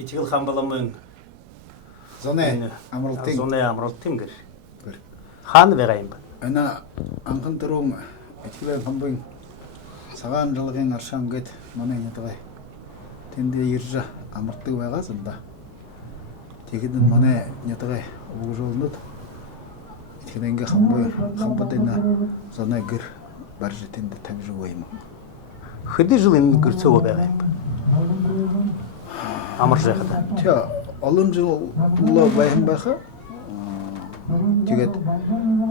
итгил хамбаламын зоне амралтын гэр. Хан вегайм. Ана анхан турум итгил хамбын саган жылгын аршам гэд манай ятгай. Тэндээ ирж амралтыг байгаас ба. Тэгэхэд манай ятгай уужуулнууд итгил ингээ хамбадына зоне гэр барж тэнд тавьж өгөөм. Хэдий жил энэ гэрцөө байгаа юм бэ? Амар жахта. Тэ олон жил байхын байха. Тэгээд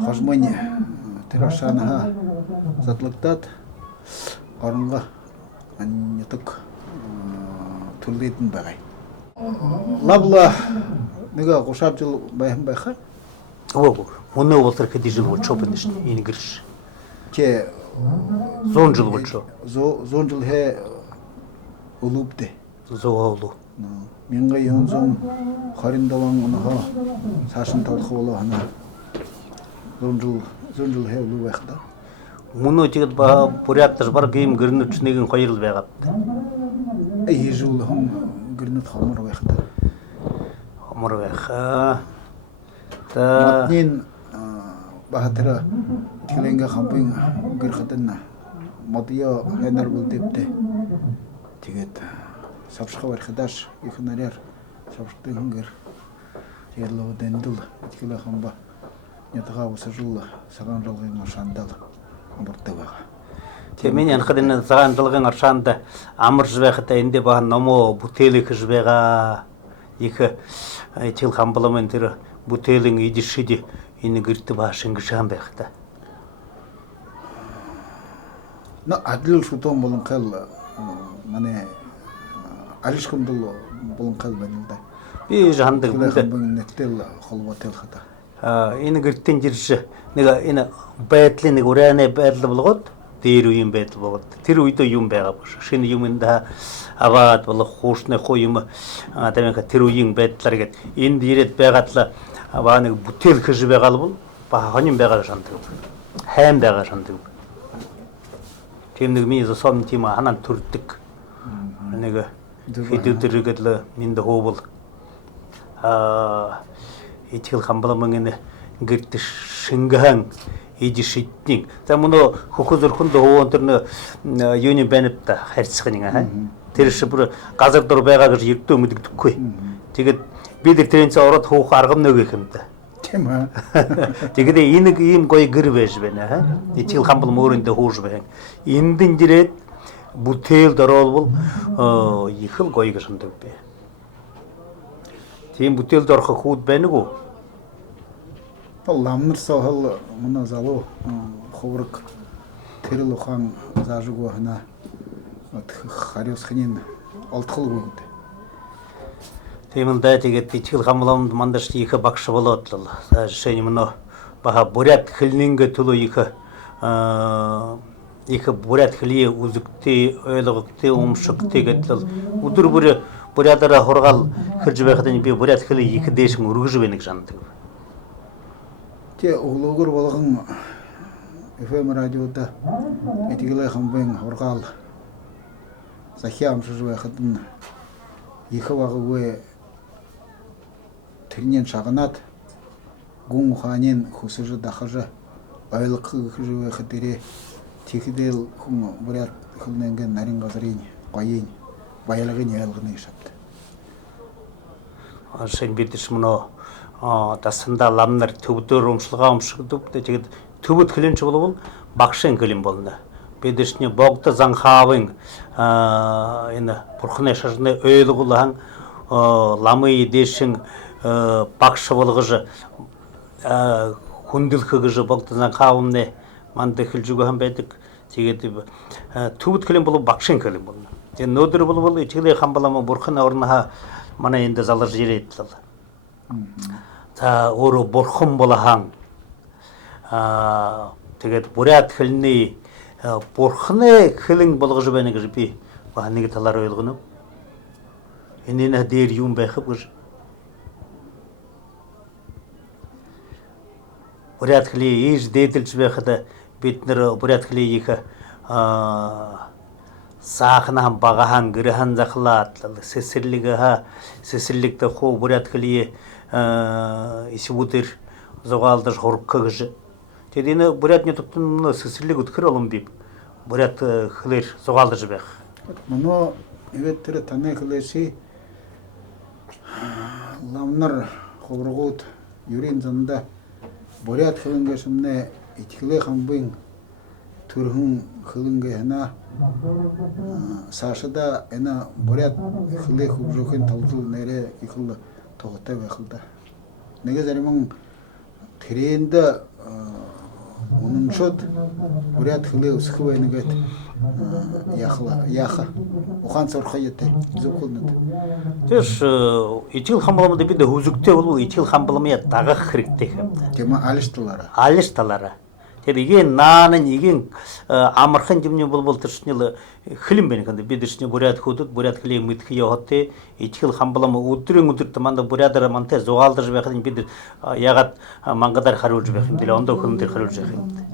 хожмын тэр ашаана задлагдаад оронго анятаг түлгэдэн байгаа. Лабла нэг 30 жил байхын байха. Оо, өнөө болтор хэдий жил болчихоо байна шин энэ гэрш. Тэ 100 жил болчихоо. 100 жил хэ улубдэ. Зоолу. 1927 оноогоо цаашин толох болоо хана 100 жил хэ улуб байх да. Мөнөө тэгэд буряттар бар гейм гэрнүч нэгэн 2 жил байгаа. Ижул хон гэрнэт хомор байх да. Хомор байх. Матнин бахатра тэлэнгэ хамбын гэрхэтэн модё хэнэр бүлдэвтэй. Тэгээд савшхаа барихдаш их наряр савштай хөнгөр яллоо дэндэл итгэл хамба ятгаа усажул саган ролгийн машандал амбартай байгаа. Тэмийн анхадын саган ролгийн аршаанд амарж байхдаа эндээ бахан номоо бүтээлэх гэж байгаа. Их итгэл хамбаламын тэр бүтээлийн идишид энэ гэрт баашин гшаан байхдаа. На адлыл шутон болон кал манай алишкундул болон кал байна да. Би жандаг нэтэл холбоотой хата. Энэ гэртэн жирш нэг энэ байдлын нэг урайны байдал болгоод дээр үеийн байдал болгоод тэр үед юм байгаа биш. Шинэ юмда аваад болох хуушны юм тамиха тэр үеийн байдлаар гээд энд ирээд байгаад л аваа нэг бүтээл гэж байгаа бол ба хонин байгаа шантаг. Хайм байгаа шантаг. Тийм нэг миний сон тийм ханаа төрдөг. Нэг хэдүүдэргээд л минь хоовол итгэл хамбаламын гэрт шингэхэн идишидник. За мөн хөхөз өрхөнд хоон тэр юуны бэнэт харьцах нэг тэр шибэр газар дор байгаа гэж ердөө мэддэггүй. Тэгээд бид тэрэн цаа ороод хоох аргам нөгөөх юм да. Тийм аа. Тэгээд энэ ийм гоё гэр байж байна. Итгэл хамбал мөрөндөө хөөж байна. Эндэн дирээд бүтээл дөрөөлвол их л гоё гэж ханддаг бэ. Тийм бүтээлд орох хүүд байна уу? Ламнарсаа хол манай залуу ховрог тэрл ухаан заажгүй хана харюусхнын олдхолгүй. Тийм л да тэгээд итгэл хамбаламд мандаш их багш болоод л жишээ нь мөн баха бурят хэлнингэ төлөө их бурят хли үзэгтэй ойлгогтой өмшигтэй гэдэл өдөр бүр бурятаараа хургаал хэрж байхад би бурят хли их дээш өргөж байна гэж сандаг. Тэ өглөөгөр болгон FM радиода итгэл хамбын хургаал захиа амшиж байхад нь их баггүй тэрний шагнаад гүн ухаанын хөсөж дахаж ойлгох гэж байхад тэрэ Тэхдэл хүн бурят хөлнэнгэ нарийн газрын гоёын баялагын ялганы шат. Ашиг бидс мөнө дасанда ламнар төвдөр өмшлөгөө өмшгдөв. Тэгээд төвөд хэлэнч болвол багшин хэлэн болно. Бидсний богд занхаавын энэ бурхны шашны ойлгуулан ламы дэшин багш болгож хүндлэх гэж богд занхаавны манд хэлж өгөх юм байдаг. Тэгээд төвд хэлэн бол багшин хэлэн болно. Тэгээд нөөдөр бол итгэлийн хамбалама бурхны орноо манай энд залж ирээд л. За өөрөө бурхан болахан тэгээд бурят хэлний бурхны хэлэн болгож байна гэж би нэг талаар ойлгоно. Энэ дээр юм байх гэж бурят хли ээж дээдэлж байхад бид нэр бурят хлийг сахнахан багахан гырахан захлат сесерликте хо буряткали исибутер зогалдыш хорккыгы тедини бурят не туттун сесерлик уткыр олум бип бурят хлер зогалдыш бек мано эветтере тане хлеси ламнар хобургут юрин занда бурят хлынга шымне итхле хамбын түрхүн хлынга хана сашада эна бурят хле хубжокын талдыл нере ихлы тогота бахылда неге заримын тренде онуншот бурят хле усхвайнагат яха ухан сорхайты зукулнат теш итил хамбаламды биде хузукте болу итил хамбаламя дагы хирикте тема алыштылары Tegen nanen igen Amerikan jimni bulbul tırşnılı хилим бен кандай бидишне бурят худут бурят хиле мытхи йохте ичил хамбалама утрын таманда бурядар манте зогалдыр жбехин бид ягат мангадар харул жбехин диле ондо күндер харул жбехин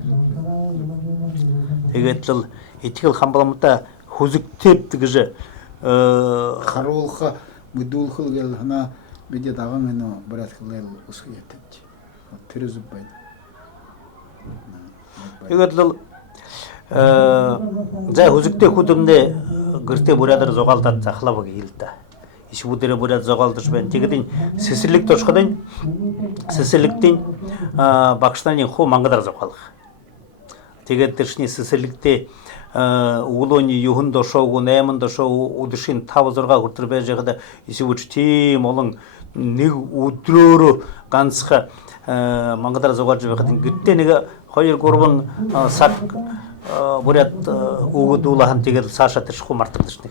тегетл ичил хамбаламта хузуктеп тигже харулха мудулхыл гел хана биде даган аны бурят хилел усхиятет терезубай Еготлыл за хузукте худунде гырте бурядар зогалдат захлабы келді. Иши будере буряд зогалдыш бен тегедин сесерлик тошкадын сесерликтин бакштанин хо мангадар зогалык. Тегеттершни сесерликте улони юхун дошогу немын дошогу удышин тавызырга куртырбе жагда иши учти молың нэг утрөрө ганцха мангадар зогалжы бекадин гитте неге Hayır korban sak бурят угудулахан tegel Саша тышху мартырдышны.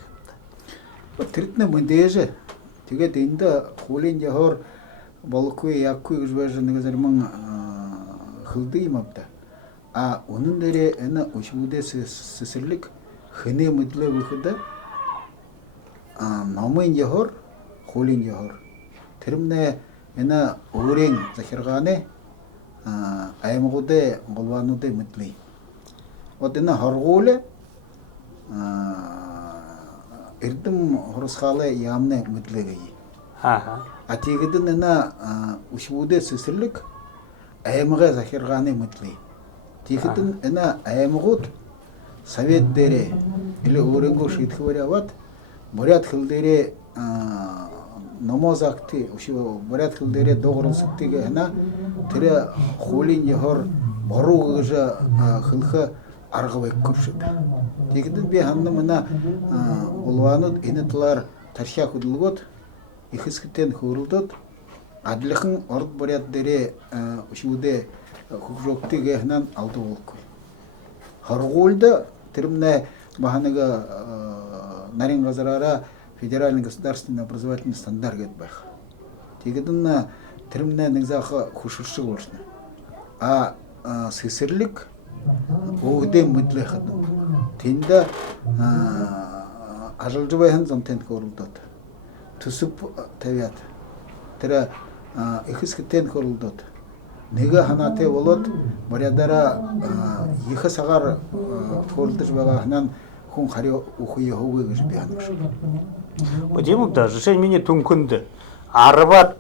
Тритне мындеже теге дейинде хулин жахор балкуй якуй гыжбажыны газарман хылды имапта. А onun дере эна ушуде сесерлик хыне мыдлы выхода намын жахор хулин жахор. Тирмне эна урен захиргане аймагуудай голвануудай мытли. Вот эна харгууле эрдэм хоросхале ямне мытлыгый. А тегеден эна ушууде сесерлик аймага захирганы мытли. Тегеден эна аймагууд совет дере или өрөнгө шийтгэвэряват бурят хылдере намазакти ушу бурят хылдере догросуктиге эна тэр хулин яхор боругыжа хылха аргавай көпшөд. Тегден би ханна мына улванууд энетлар тарша хөдөлгөт ихискетен хөрөлдөд адлыхын орд бурят дере ушуде хужоктиге ханан алды болку. Харгуулда тэрмне баханага нарин газарара федеральный государственный образовательный стандарт гетбах. Тегден термне нигзаха хушуршы болшны. А сесерлик огде мытлыхадым. Тенде ажылжыбайхан замтен көрүлдөт. Түсүп тавят. Тера ихискетен көрүлдөт. Неге ханате болот барядара ихе сагар көрүлдөж багахнан хун хари ухуй хогы гыш бианыкш. Одемукта жешен мене тункунды. Арбат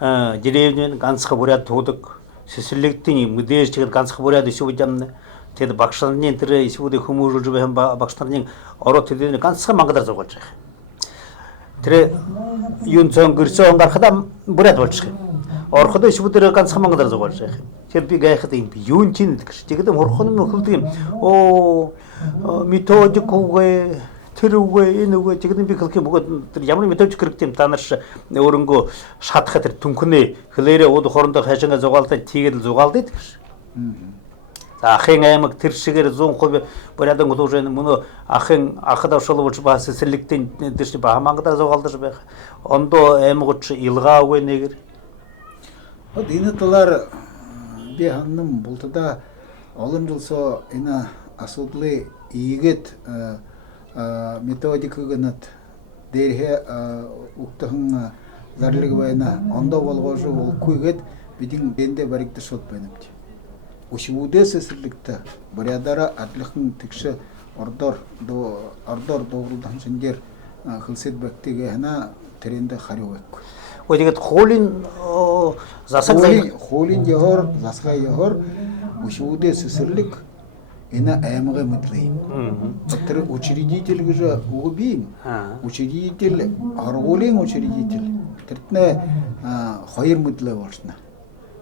деревнен ганцха бурят тодук сесерликтин мыдеш чигит ганцха бурят ишубудамны тед бакштарнен тире ишубуде хумужулжу бем бакштарнен оро теден ганцха мангадар зоголчы тире юнцон гырсон гархада бурят болчы орходо ишубуде ганцха мангадар зоголчы тед би гайхтын юнчин тигидем орхоным хылдым о методикуге тэрүүгээ энүүгээ тэгдэм би хэлэх бөгөөд тэр ямар методик хэрэгтэм та нар өөрөнгөө шатхаа тэр түнхнээ хлээрээ ууд хоорондоо хашинга зугаалдаа тийгэл зугаалдаа гэж. За ахын аймаг тэр шигээр 100% бурядан гулуужэн мөнө ахын ахад авшуулж бас сэллэгтэн тэрч баамангада зугаалдаж байх. Ондоо аймагч илгаагүй нэгэр. Од энэ талаар би ханным бултада олон жылсоо энэ асуудлыг ийгэт методика гэнэт дэрхэ уктахын зарлыг байна ондоо болгоожу болкуйгэт бидин бенде баригдашот байна. Ушуудэ сесрликте бурядара атлахын тэгшэ ордор doğruldan sünger хылсет бактиге хана теренде харюбек. Ой, дегет холин засак холин яхор засга яхор ушуде сесерлик ина аймага мытлый. Тэр учредитель гыжа угубим. Учредитель аргулин учредитель. Тэртне хоёр мытлы болшна.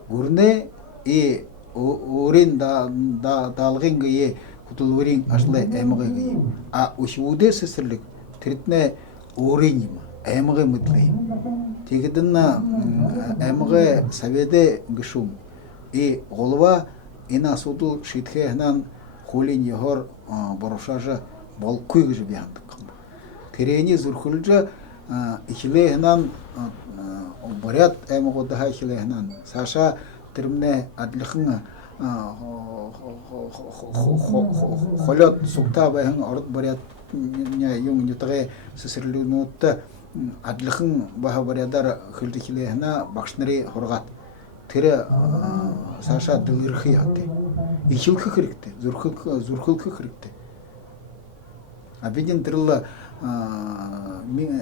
Гурне и орин далгын гые хутулурин ашлы аймага гые. А ушуде сесерлик тэртне орин аймага мытлый. Тегидинна аймага соведе гышум. И голова ина судул шитхехнан холин яхор борушажа болкуй гыжы бияндык. Терени зурхулжа ихилехнан бурят аймагуудай ихилехнан саша термне адлихын холот сукта байхын орд бурят юм нютаге сесерлүүнүтtä адлихын баха бурядар хилдихилехна бакшнари хоргат. Тэр саша дылырхы яты. Ихилхы хэрэгтэй, зүрхэлхы хэрэгтэй. А бидин тэрла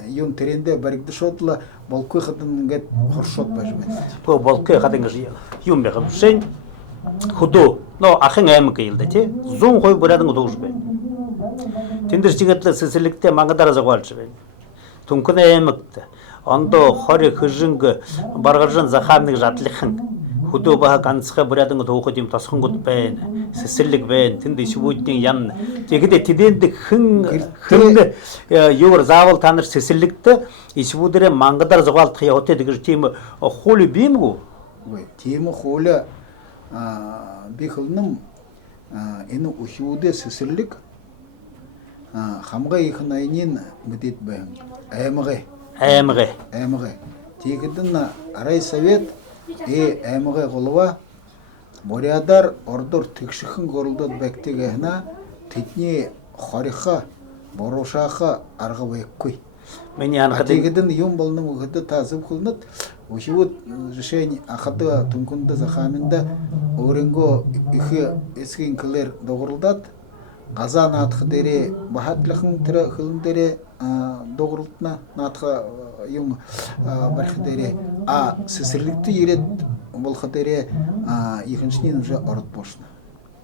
юм тэрэнде баригдшотла болкой хатын ингээд хоршот байж байна. По болкой хатын юм бэхэм шэн худо но ахын аймаг илдэ тий. Зун хой бурядан удууш бэ. Тэндэр чигэтлэ сэсэлэгтэ мангадараа зогоолж байна. Түнкэн аймагт ондо хори хыжинг баргажан захаамныг жадлахын худо баха ганцхай бурядан удуухад юм тосхонгод байна. Сэсэлэг байна. Тэнд ишвүүдийн ян. Тэгэхдээ тэдэнд хэн юур заавал та нар сэсэлэгтэ ишвүүдэрэ мангадар зогоолдох яваатай тэгэр тийм хуули биймгүй. Тийм хуули би хөлнөм энэ ушүүдэ сэсэлэг хамгай их найнин мэдээд байна. Аймагай. Тэгэдэн райсовет аймагай голова бурядар ордор тэгшхэн горлдод бактигэхна тэдний хориха борушаха арга байхгүй. Миний анхад тэгэдэн юм болном өгөд тазып хулнат ушууд решение ахада түнкүндө захамында өөрөнгөө их эсгийн клер догорлдат газа наадах дээрээ бахадлахын тэр хөлн дээрээ догорлтна наадах юм барих дээрээ сэсэрлэгтэй ирээд болох дээрээ ихэнчний уже орд бошно.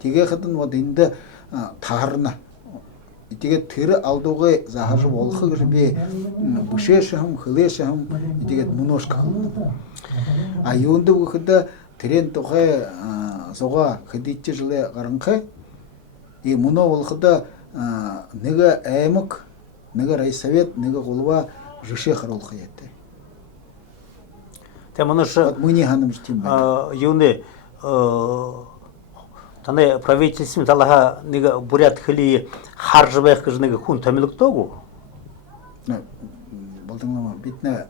Тэгэхэд нь вот энд таарна. Тэгээд тэр алдуугай захаж болох гэж би бүшээшэм хөлээшэм тэгээд мөнөшк. Юунд өгөхөд тэрэн тухай сога хэдийч жилэ гаранхай и мөнө болоход нэг аймаг нэг райсовет нэг голова жишээ харуулах яатай. Тэ мөнөш мөний ханамж тийм байна. Юуны таны правительствын талаха нэг бурят хли харж байх гэж нэг хүн томилогдоогүй. Балдан биднэ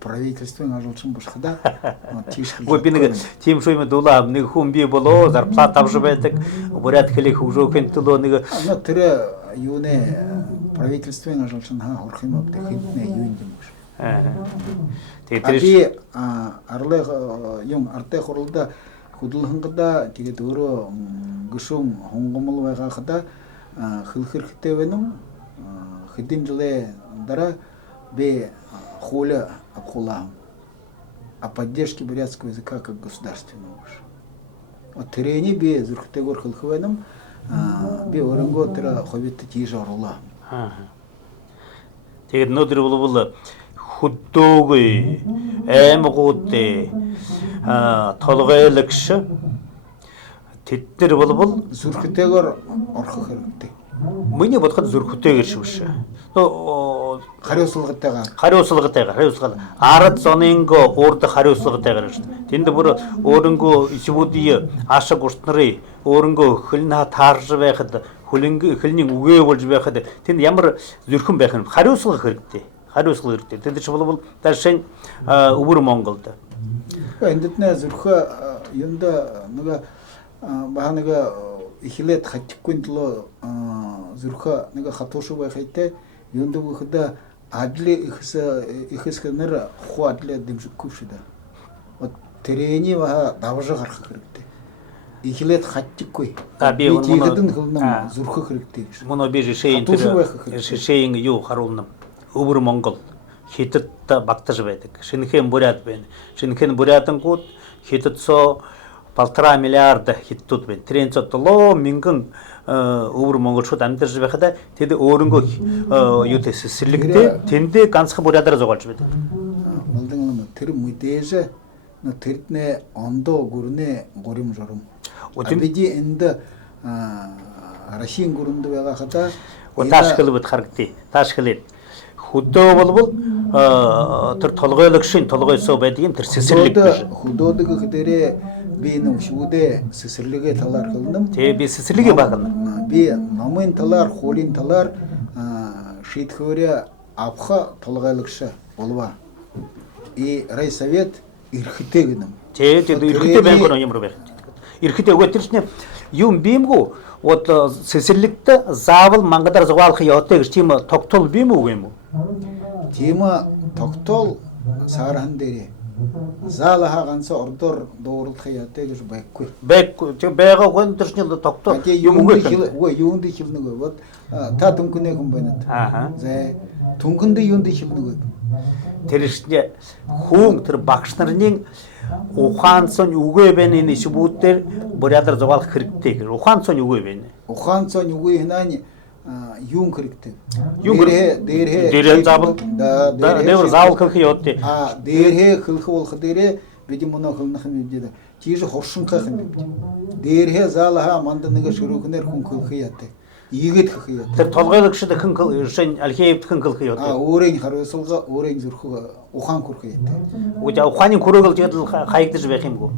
правительствын ажуулсан бушхада Ой би нэг тийм шуйм дулаа нэг хүн би болоо зарплата авж байдаг бурят хли хөвжөөхөн төлөө нэг тэр юуны правительствын ажуулсан хорох юм уу гэхнэ юу юм бэ? Тэгээд арлыг юм артай хурлда хөдөлгөнгөдө тэгээд өөрөө гүшүүн хонгомол байгаахада хөлхөрхтэй байна. Хэдэн жилийн дараа би хуля обхулам о поддержке бурятского языка как государственного. Вот терени би зүрхтэйгөр хөлхвэнэм би өрөнгөө тэр ховит тийж оруулаа. Тэгээд өнөөдөр бол худдooгүй аймагуудай толгойлогшод тэд нар бол зүрхтэйгөр орох хэрэгтэй. Миний бодоход зүрхтэйгэр шүү ш. Хариусалгатайгаар ард зонинго урд хариусалгатайгаар шүү. Тэнд бүр өөрөнгөө ишвүүдийн ашиг уртнарын өөрөнгөө хөлнө таарж байхад хөлний үгээ болж байхад тэнд ямар зүрхэн байх юм хариуслах хэрэгтэй. Тэнд ч бол дашин өвөр Монголд. Энд нэ зүрхэ юнда нэг бааныг ихлээд хатчихгүй төлөө зүрхэ нэг хатууш байхайтай юнд өгөхөд адли ихсгэнэр хуу адли дэмжихгүй шүү дээ. Вот тэрэний ва давж гарах хэрэгтэй. ихлет хаттиккой. Би тигидин хылным зурхы хырыктый. Моно бежи шейин ю харулным. Убыр монгол. Хитет бактаж бедик. Шинхен бурят бен. Шинхен бурятын кут хитет со 1,5 миллиарда хиттут бен. Тренцо толоо мингэн убыр монголчууд амьдарч байхад тэд өөрөнгөө юу тэс сэлэгтэй тэндээ ганцхан бурядаар зугаалж байдаг. Балдан тэр мэдээж тэрднэ ондоо гүрнэ горим жором. Бид энд Российн гүрэнд байгаахада таашхилбэд харагдтыг. Таашхилээд хөдөө болбол тэр толгойлогшод толгойсоо байдгийн тэр сэсэрлэг биш. Хөдөөдөг хэдэрэ би нэг шүүдэ сэсэрлэгээ талаар хэлнэм. Тэ би сэсэрлэгээ багна. Би номын талаар, хуулийн талаар шийтгэрэ авха толгойлогшод болва. И райсовет эрхтэй гэнэм. Тэ эрхтэй байнгын юм руу байх. Эрхтэй өгөө тэр чинь юм бимгүү вот сэсэрлэгт заавал мангадаар зугаалах ёотой гэж тийм тогтол бим үү юм уу? Тийм тогтол саархан дээр заалаа ганцаа ордоор дуурлах ёотой гэж байхгүй. Байхгүй тэг байгаа хүн тэр чинь тогтол юм уу? Юунд хэлнэг вот та түнхнээ хүн байна. За түнхэндээ юунд хэлнэг. Тэр чинь хүн тэр багш нарын ухаан цон үгүй байна энэ шибүүдээр бурядар зугаалах хэрэгтэй гэр. Ухаан цон үгүй байна. Ухаан цон үгүй хнааны юун хэрэгтэй. Дээрээ заавал дээр заавал хэлэх ёотой. Дээрээ хэлэх болох дээрээ бид мөнө хэлнэх юм дээ. Тийш хоршинхах юм дээ. Дээрээ заалаа манд нэг шөрөөхнөр хүн хэлэх ёотой. Ийгэд хэлэх ёотой. Тэр толгойлогшод хэн шин алхиевд хэн хэлэх ёотой. Өөрийн харюусалга өөрийн зүрх ухаан хүрэх ёотой. Ухааны хүрээлж гэдэл хаягдаж байх юмгүй.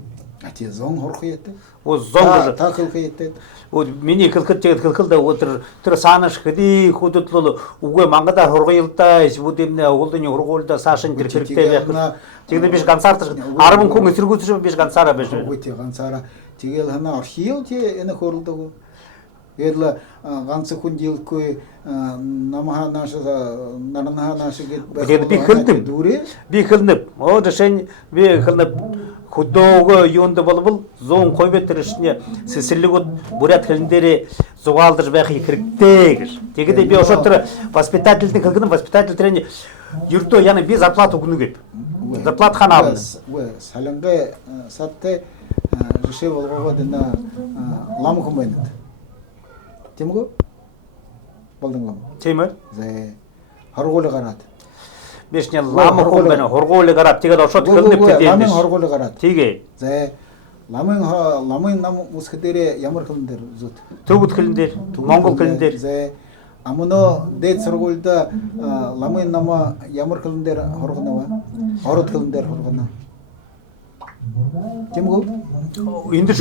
Тий зон хорох ёотой. Зон та хэлэх ёотой. Миний хэлэхэд хэлэхэд тэр саанаш хэдий хөдөд бол үгүй мангадаар хургыйлдаа эсвэл уулын хургуулдаа саашин тэр хэрэгтэй байх. Тэгээд биш ганцаарч 10 хүн эсэргүүцэж биш ганцаараа биш. Үгүй тий ганцаараа тэгэл хана архив тий энэ хөрлөдөг. Тэгэл ганц хүн дийлгүй намаа нааш нарнаа нааш гэд би хэлдэм. Би хэлнэ. Оо дэшэн би хэлнэ. Хөдөөгөө юунд болбол 100% тэр шне сэсэрлэгүүд бурят хэлэн дээр зугаалдаж байхыг хэрэгтэй гэж. Тэгээд би ошоо тэр воспитательный хэлгэн воспитатель тэрний ердөө яна би зарплату өгнө гэв. Зарплат хана авна. Салангэ сатте решил болгоод энэ лам хүн байна. Тийм үү? Балдан лам. Тийм ээ. За харгуулга гараад. Биш нь лама хүн байна. Хургуулга гараад тэгээд ошоод хэлнэ гэдэг. Ламын хургуулга гараад. Тэгээ. За ламын нам үсгэ дээр ямар хэлэн дээр зүт. Төвд хэлэн дээр, монгол хэлэн дээр. За амно дээд сургуульд ламын нам ямар хэлэн дээр хургана вэ? Ород хэлэн дээр хургана. Тийм үү? Энд ч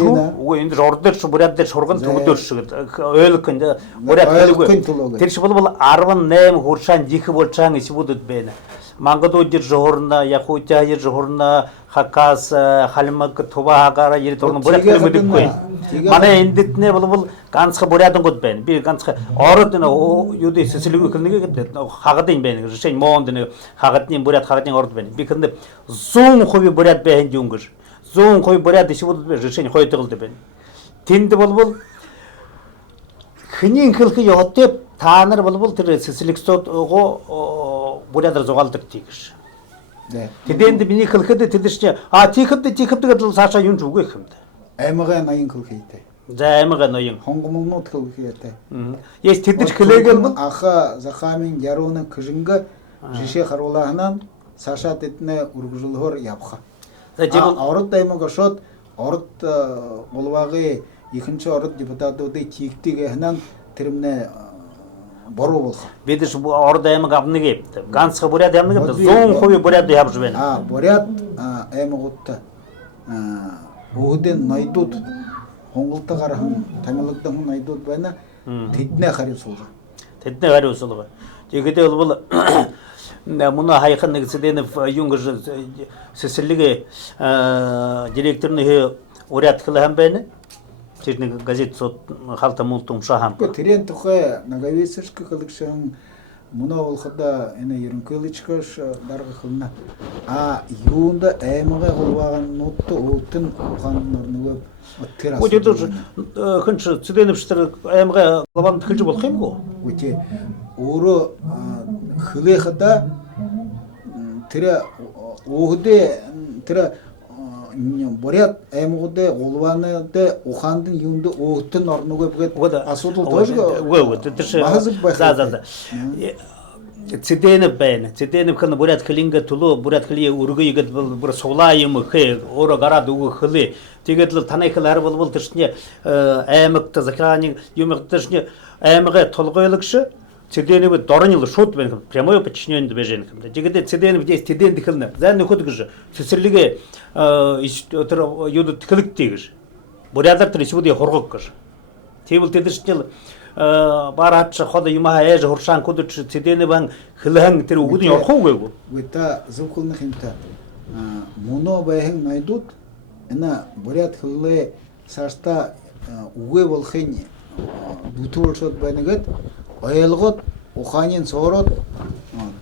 орд дээр буряд дээр хурган төвдөр шиг ойлгох нь буряд хэлгүй. Тэр шиг бол 18 хуршаан жих болчаан исбудд байна. Мангадууд дэр жорна, яхутя ер жорна, хакас, халмаг, туваагара ер дөрн буряд хэлмэдэггүй. Манай эндэтнэ бол ганцхан бурядангууд байна. Би ганцхан ород юу дэс сэсэлгүй хэлнэгээд хагадын байна. Жишээ нь mooнд нэг хагадны буряд хагадын орд байна. Би хэлнэ 100% буряд байна юм гэж. 100% буряд ишбул жишээ нь хойтголд байна. Тэнд болбол хинийн хэлэх ёотой та нар болбол тэр сэсэлгсод бурядар зугаалдаг тийгш. Тэдэнд миний хэлэхэд тэд чинь тийхэвд гэдэл цаашаа юм ч үгүй юм да. Аймагай ноён хэлхийтэй. За аймагай ноён. Хонгомолнууд хэлхийтэй. Есть тэд хэлээгэл бол аха захамын яруuna кыжинга жишээ харуулаанаа цаашаа тэднэ үргэлжлөхөр явах. Ород аймагашод ород болвагийн ихэнх ород депутатуудыг чигтгийг ханаа тэрмнэ боруу болох. Бид ч ород аймаг авна гэв. Ганцхан буряд авна гэв. 100% буряд явж байна. Буряд аймагуудтай бүгдийн ноёдууд Монголд гарахан тамилагдсан ноёдууд байна. Тэднээ хариуцуулга. Тэднээ хариуцуулга. Тэгээд бол муна хайхан нэг Цыденов юм гэж сэсэлэг директорны уряд хэлэн байна. Тэр нэг газет сот халта мултум шахан. Тэрэн тухай нагависэрч хэлэгшэн муна олхада эне ерөнкөличкөш дарга хылна а юунда эмага голваган нотто оттын уханнарны көп вот это же хынчы Цыденовштар аймага главан тылжы болхайм го өте ору хылехада тире огде тире бурят аймагуудай голваны ухандын юунда оттын орну көп асудул тоже вот это же да Цыденов бен Цыденов хана бурят хылинга тулоо бурят хылие ургыйгыт бир солайым хэ ора гара дугу хылы тегетле танай хылар бол тышне аймакта захрани юмак тышне аймага толгойлогшод Цыденов доронил шот бен прямое подчинение движением тегеде Цыденов здесь Цыден хылны за не ход гыжы сесерлиге юдут хылык тегыж бурядар тресуди хоргок гыж тебил тедишне баратша хода юмаа ээж хуршан кудуч Цыденов хылхан тэр үгүдэн явах уу Вита зукулных инта муно бэхэн найдут эна бурят хыллы сашта угэ болхэн бутулшот байнагат ойлгот уханин соорот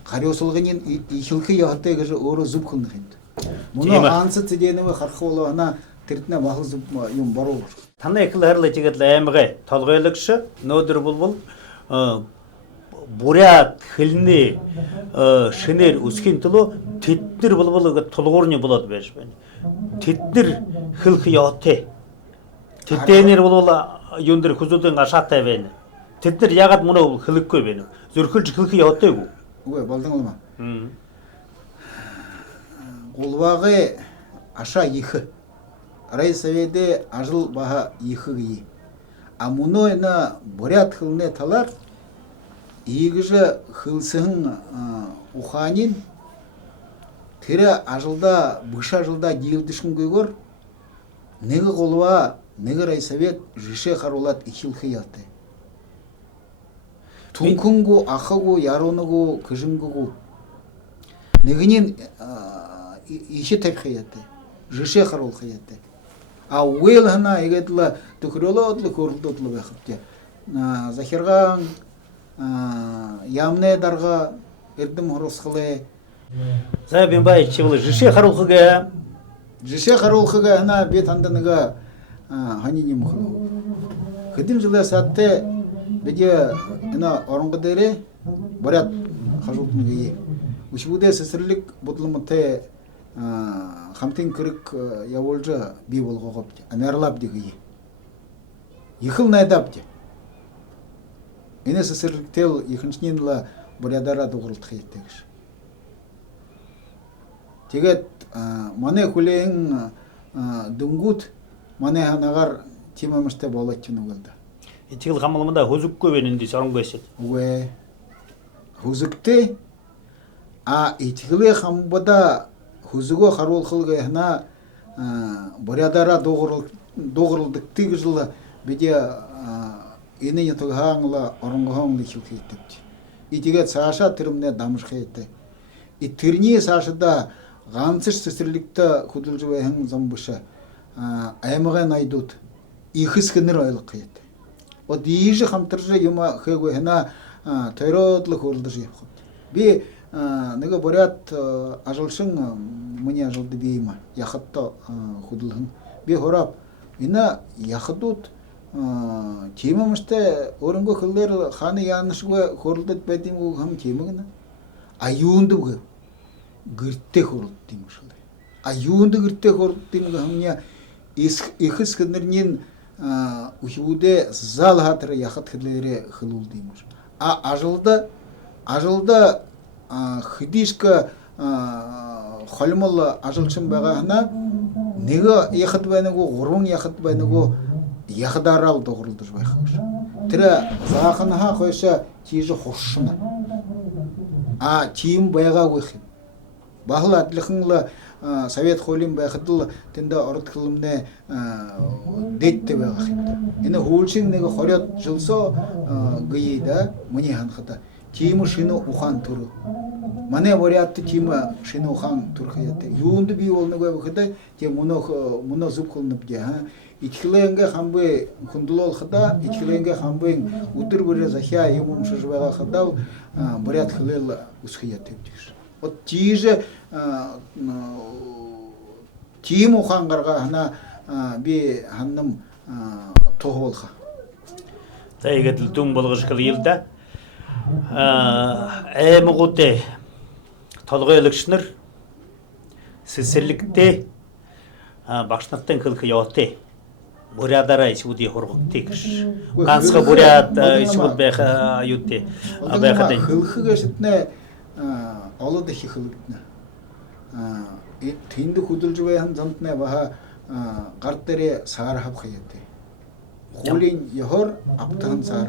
харюусалгын ихилхи яхтай гэж өөрөө зукулных инта муно ансы Цыденов хархуулана тэртнэ бахал юм бороо танай хыларлы жигэл аймагай толгойлогшод нөдөр булбул буряд хэлэнэй шинээр үсгийн төлөө тэднэр булбул тулгуурны болоод байж байна. Тэднэр хылх яотэй. Тэднэр булбул юун дээр хүзүүдэн ашаатай байна. Тэднэр ягаад мөн хылхгүй байна. Зөрхөлж хылх яотойгүй. Үгүй болдон улма. Голвагы аша их райсоведе ажил баха ихыги. А муной на бурят хылны талар игже хылсын уханин тире ажылда быша жылда дилдишин көйгөр неге голва неге райсовет жише харулат ихилхияты. Тункунгу ахагу яронугу кыжынгугу негенин иши тепхияты жише харулхияты. А уэл хана игетла тукролодлы кордотлы бахтя захирган ямне дарга эрдим хоросхлы за Бимбаевич жише харулхыга хана бет анданыга ханини мухлу кыдым жылы сатте беде ана оронгодере барат хажултныгы учбуде сесрлик будлымыте хамтин кырык яволжа би болгогоп амерлап диги ихыл найдапти эне сесрликтел ихинчнинла бурядара дугурултхыйтыгыш тегет мане кулең дунгут мане ханагар тимамыште болотчуну болду тигил хамалмада хузуккө бенинди соронгойсет уэ хузукте итигиле хамбада хузуго харулхылга хана бурядара дугурулдык тигижла биде эне ятагаңла оронгоң лихилхийтепти итиге саша тирмне дамышхейте итирни сашада ганцыш сесрликте худулжубайын замбыша аймага найдут ихискенер ойлыкыйт о диже хамтыржы юма хего хана тойродлы хурдыжы yapıp би неге бурят ажылшын мне ажылды бейма яхатта худулын би хорап ина яхадут темамыште орынго кыллер ханы янышгы хорулдыт бетимгу хам темигна аюнды гыртте хорулдтимышыл аюнды гыртте хорулдтимга хамня ихискенернин ухиуде зал хатыры яхат хилере хылулдимыш ажылда хидишка холмол ажылчын багана неге яхат байнагу гурун яхат байнагу яхдарал догрулдур байхаш тире захынха койша тижи хошшына тим байга гойхин бахла адлыхынла совет холим байхадыл тенде орткылымне детте байхин эне хулшин неге хорят жылсо гыйда мыне ханхата тиму шину ухан туру. Мане бурятты тима шину ухан турхаяты. Юнду би олны гой бахыдай те муно зуб кылынып же. Ичхиленге хамбы хундулол хада, ичхиленге хамбы удыр буря захя юмум шажбага хада бурят хылел усхаяты диш. Вот тиже тиму хангарга хана би ханным тоғолха. Тайгатыл тум болгышкыл елда аймагуудай толгойлогшод сесерликте башнаттан кылкы яоты буряадара исуди хоргоктекш ганцга буряад исуд бэх аюте абахадай хылхыга шитне олодхи хылгтна тинди худулжбай хан замтне баха гартере саар хавхаяте хулин йохор аптан саар